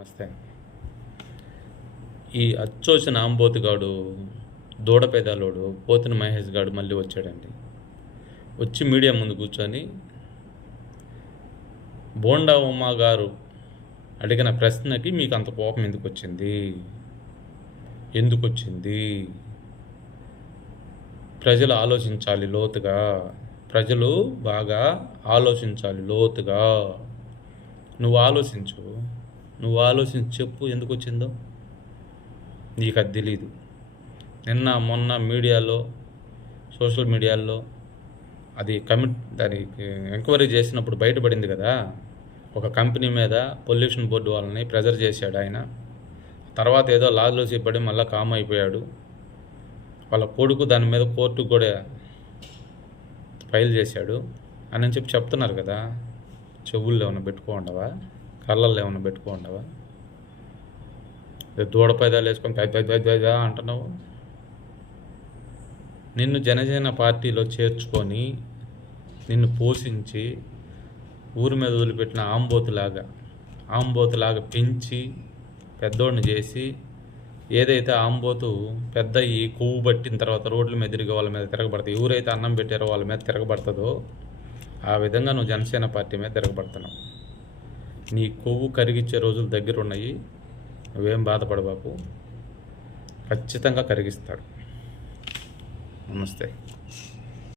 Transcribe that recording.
నమస్తే. ఈ అచ్చోసిన ఆంబోతుగాడు దూడపేదాలోడు పోతిన మహేష్ గాడు మళ్ళీ వచ్చాడండి. వచ్చి మీడియా ముందు కూర్చొని బోండా ఉమా గారు అడిగిన ప్రశ్నకి మీకు అంత కోపం ఎందుకు వచ్చింది? ప్రజలు ఆలోచించాలి లోతుగా, ప్రజలు బాగా ఆలోచించాలి లోతుగా. నువ్వు ఆలోచించి చెప్పు ఎందుకు వచ్చిందో. నీకు అది తెలీదు. నిన్న మొన్న మీడియాలో, సోషల్ మీడియాలో అది దానికి ఎంక్వైరీ చేసినప్పుడు బయటపడింది కదా, ఒక కంపెనీ మీద పొల్యూషన్ బోర్డు వాళ్ళని ప్రెజర్ చేశాడు ఆయన. తర్వాత ఏదో లాలో చెప్పడి మళ్ళీ కామ్ అయిపోయాడు. వాళ్ళ కొడుకు దాని మీద కోర్టుకు కూడా ఫైల్ చేశాడు అని చెప్పి చెప్తున్నారు కదా. చెవుల్లో ఏమైనా పెట్టుకోండవా, కళ్ళల్లో ఏమైనా పెట్టుకోండవా? దూడపైదాలు వేసుకొని పెద్ద అంటున్నావు. నిన్ను జనసేన పార్టీలో చేర్చుకొని నిన్ను పోషించి ఊరి మీద వదిలిపెట్టిన ఆంబోతులాగా పెంచి పెద్దోడిని చేసి, ఏదైతే ఆంబోతు పెద్ద ఈ కొవ్వు పట్టిన తర్వాత రోడ్ల మీద తిరిగే వాళ్ళ మీద తిరగబడతాయి, ఎవరైతే అన్నం పెట్టారో వాళ్ళ మీద తిరగబడుతుందో ఆ విధంగా నువ్వు జనసేన పార్టీ మీద తిరగబడుతున్నావు. నీ కొవ్వు కరిగించే రోజులు దగ్గర ఉన్నాయి. నువ్వేం బాధపడబాకు, ఖచ్చితంగా కరిగిస్తాడు. నమస్తే.